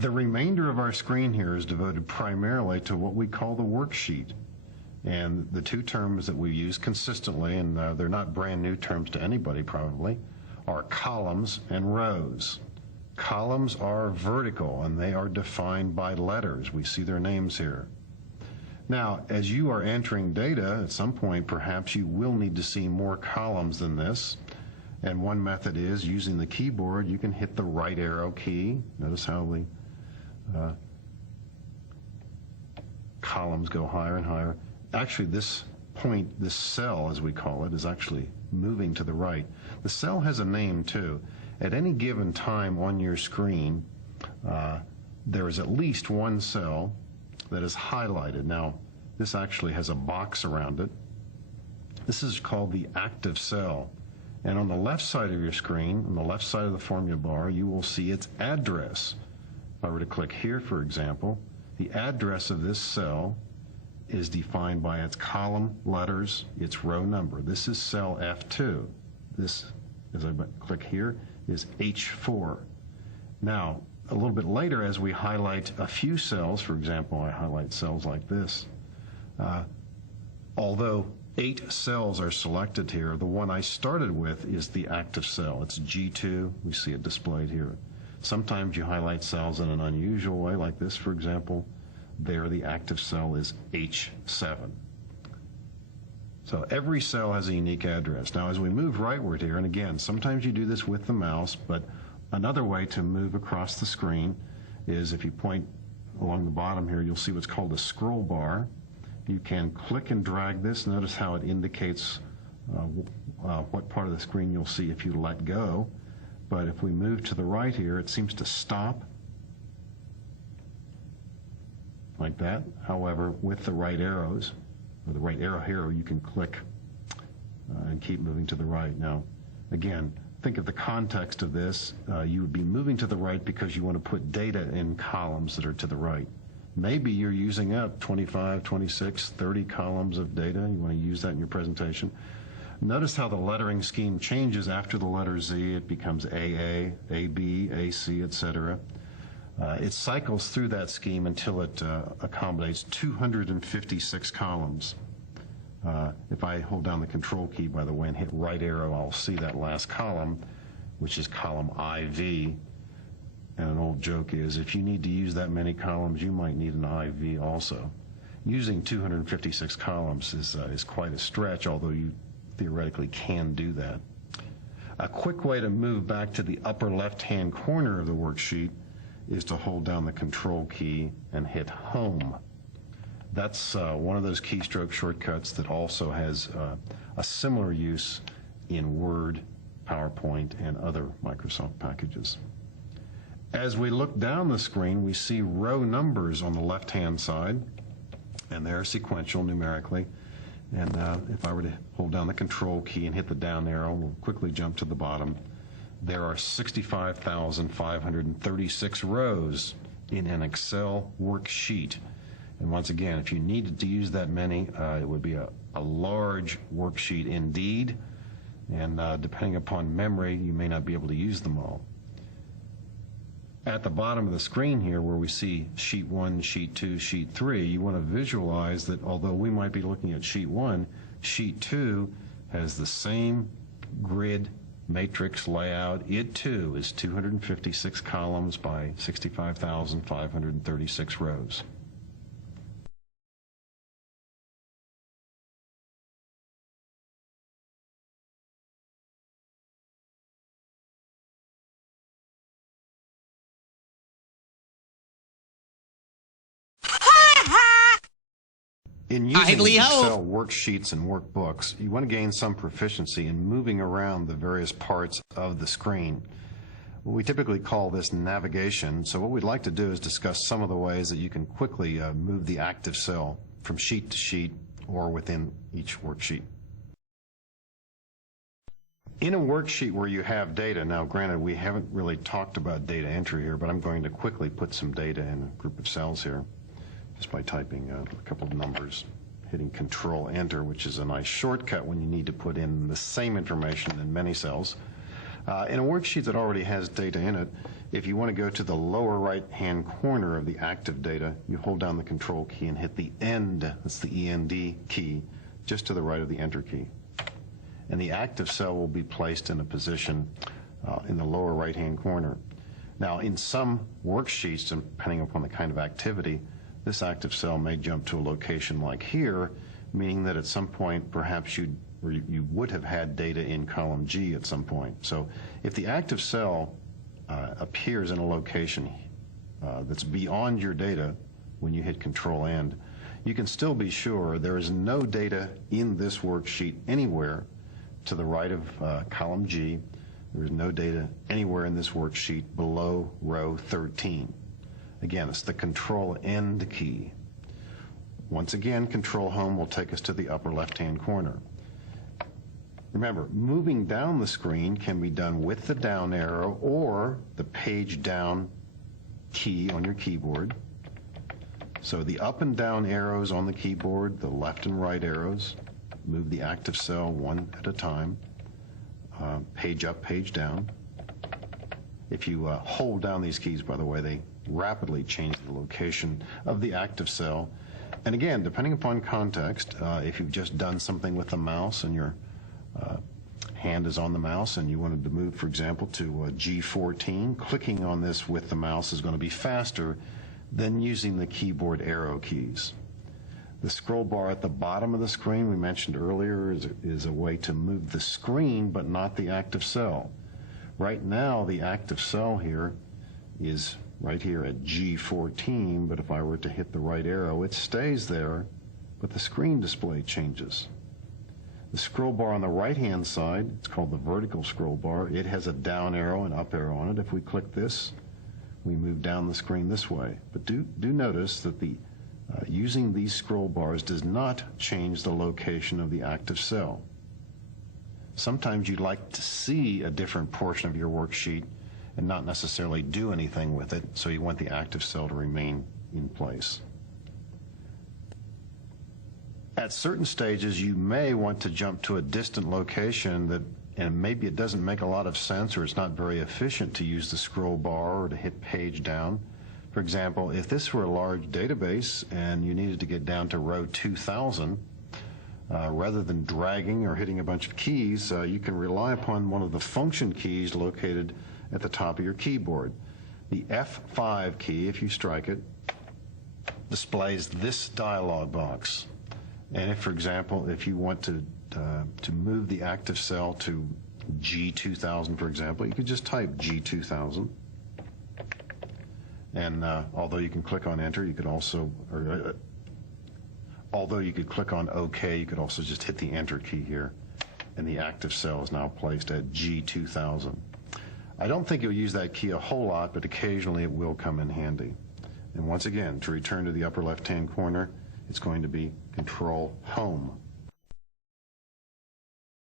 The remainder of our screen here is devoted primarily to what we call the worksheet. And the two terms that we use consistently, and they're not brand new terms to anybody probably, are columns and rows. Columns are vertical and they are defined by letters. We see their names here. Now, as you are entering data, at some point perhaps you will need to see more columns than this. And one method is using the keyboard, you can hit the right arrow key. Notice how the columns go higher and higher. Actually, this point, this cell as we call it, is actually moving to the right. The cell has a name too. At any given time on your screen, there is at least one cell that is highlighted. Now, this actually has a box around it. This is called the active cell. And on the left side of your screen, on the left side of the formula bar, you will see its address. If I were to click here, for example, the address of this cell is defined by its column letters, its row number. This is cell F2. This, as I click here, is H4. Now, a little bit later, as we highlight a few cells, for example, I highlight cells like this, although 8 cells are selected here, the one I started with is the active cell. It's G2. We see it displayed here. Sometimes you highlight cells in an unusual way, like this, for example. There, the active cell is H7. So every cell has a unique address. Now, as we move rightward here, and again, sometimes you do this with the mouse, but another way to move across the screen is if you point along the bottom here, you'll see what's called a scroll bar. You can click and drag this. Notice how it indicates what part of the screen you'll see if you let go. But if we move to the right here, it seems to stop like that. However, with the right arrows, or the right arrow here, you can click and keep moving to the right. Now, again, think of the context of this. You would be moving to the right because you want to put data in columns that are to the right. Maybe you're using up 25, 26, 30 columns of data. You want to use that in your presentation. Notice how the lettering scheme changes after the letter Z. It becomes AA, AB, AC, etc. It cycles through that scheme until it accommodates 256 columns. If I hold down the control key, by the way, and hit right arrow, I'll see that last column, which is column IV. And an old joke is, if you need to use that many columns, you might need an IV also. Using 256 columns is quite a stretch, although you theoretically can do that. A quick way to move back to the upper left-hand corner of the worksheet is to hold down the control key and hit home. That's one of those keystroke shortcuts that also has a similar use in Word, PowerPoint, and other Microsoft packages. As we look down the screen, we see row numbers on the left-hand side, and they're sequential numerically. And if I were to hold down the control key and hit the down arrow, we'll quickly jump to the bottom. There are 65,536 rows in an Excel worksheet. And once again, if you needed to use that many, it would be a large worksheet indeed. And depending upon memory, you may not be able to use them all. At the bottom of the screen here, where we see Sheet 1, Sheet 2, Sheet 3, you want to visualize that although we might be looking at Sheet 1, Sheet 2 has the same grid matrix layout. It too is 256 columns by 65,536 rows. In using Excel worksheets and workbooks, you want to gain some proficiency in moving around the various parts of the screen. We typically call this navigation, so what we'd like to do is discuss some of the ways that you can quickly move the active cell from sheet to sheet or within each worksheet. In a worksheet where you have data, now granted we haven't really talked about data entry here, but I'm going to quickly put some data in a group of cells here, just by typing a couple of numbers, hitting Control Enter, which is a nice shortcut when you need to put in the same information in many cells. In a worksheet that already has data in it, If you want to go to the lower right-hand corner of the active data, you hold down the Control key and hit the End, that's the END key, just to the right of the Enter key. And the active cell will be placed in a position in the lower right-hand corner. Now, in some worksheets, depending upon the kind of activity, this active cell may jump to a location like here, meaning that at some point perhaps you would have had data in column G at some point. So if the active cell appears in a location that's beyond your data when you hit Control End, you can still be sure there is no data in this worksheet anywhere to the right of column G. There is no data anywhere in this worksheet below row 13. Again, it's the Control End key. Once again, Control Home will take us to the upper left-hand corner. Remember, moving down the screen can be done with the down arrow or the page down key on your keyboard. So the up and down arrows on the keyboard, the left and right arrows, move the active cell one at a time. Page up, page down. If you hold down these keys, by the way, they rapidly change the location of the active cell. And again, depending upon context, if you've just done something with the mouse and your hand is on the mouse and you wanted to move, for example, to G14, clicking on this with the mouse is going to be faster than using the keyboard arrow keys. The scroll bar at the bottom of the screen we mentioned earlier is a way to move the screen but not the active cell. Right now the active cell here is right here at G14, but if I were to hit the right arrow, it stays there, but the screen display changes. The scroll bar on the right-hand side, it's called the vertical scroll bar. It has a down arrow and up arrow on it. If we click this, we move down the screen this way. But do notice that the using these scroll bars does not change the location of the active cell. Sometimes you'd like to see a different portion of your worksheet and not necessarily do anything with it, so you want the active cell to remain in place. At certain stages, you may want to jump to a distant location and maybe it doesn't make a lot of sense or it's not very efficient to use the scroll bar or to hit page down. For example, if this were a large database and you needed to get down to row 2000, rather than dragging or hitting a bunch of keys, you can rely upon one of the function keys located at the top of your keyboard. The F5 key, if you strike it, displays this dialog box. And if, for example, if you want to move the active cell to G2000, for example, you could just type G2000. And although you can click on Enter, you could also, although you could click on OK, you could also just hit the Enter key here, and the active cell is now placed at G2000. I don't think you'll use that key a whole lot, but occasionally it will come in handy. And once again, to return to the upper left-hand corner, it's going to be Control Home.